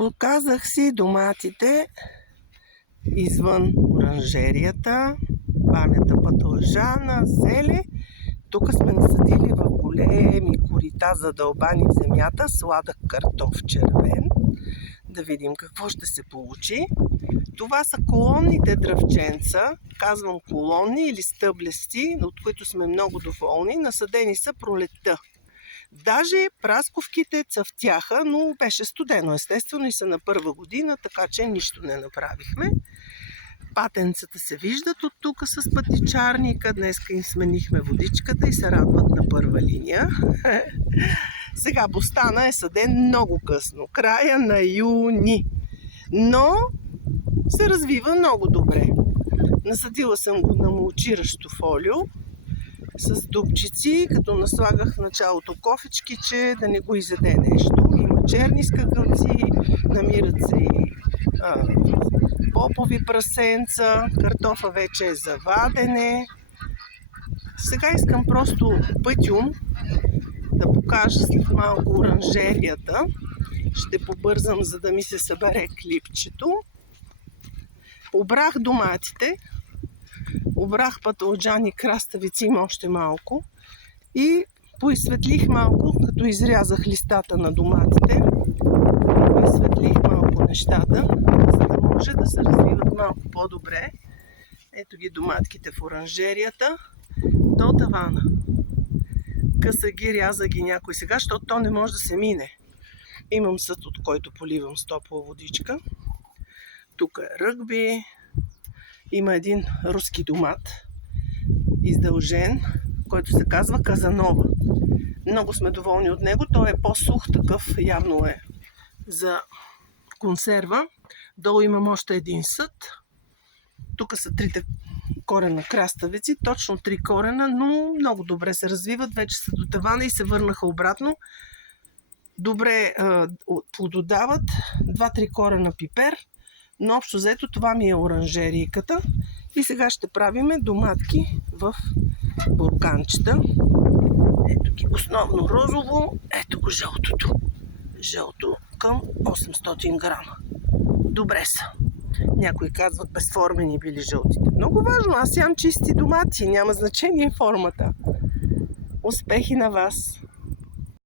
Показах си доматите извън оранжерията, памята баклажана, зеле. Тук сме насадили в големи корита, задълбани в земята, сладък картоф червен. Да видим какво ще се получи. Това са колонните дръвченца. Казвам колонни или стъблести, от които сме много доволни. Насадени са пролетта. Даже прасковките цъфтяха, но беше студено естествено и са на първа година, така че нищо не направихме. Патенцата се виждат от тук с пътичарника. Днеска им сменихме водичката и се радват на първа линия. Сега бостана е съден много късно, края на юни. Но се развива много добре. Насадила съм го на мулчиращо фолио с дупчици, като наслагах в началото кофички, че да не го изяде нещо. Има черни скакалци, намират се и попови прасенца, картофа вече е за вадене. Сега искам просто пътюм да покажа след малко оранжерията. Ще побързам, за да ми се събере клипчето. Обрах доматите, обрах паталджани, краставици, има още малко. И поизсветлих малко, като изрязах листата на доматите. Поизсветлих малко нещата, за да може да се развиват малко по-добре. Ето ги доматките в оранжерията до тавана. Къса ги, ряза ги някой сега, защото то не може да се мине. Имам съд, от който поливам с топла водичка. Тук е ръгби. Има един руски домат, издължен, който се казва Казанова. Много сме доволни от него. Той е по-сух такъв, явно е за консерва. Долу имам още един съд. Тук са трите корена краставици, точно 3 корена, но много добре се развиват. Вече са до тавана и се върнаха обратно. Добре плододават. 2-3 корена пипер. Но общо взето това ми е оранжерийката. И сега ще правиме доматки в бурканчета. Ето ги основно розово. Ето го жълтото. Жълто към 800 грама. Добре са. Някои казват безформени били жълтите. Много важно, аз ям чисти домати. Няма значение формата. Успехи на вас!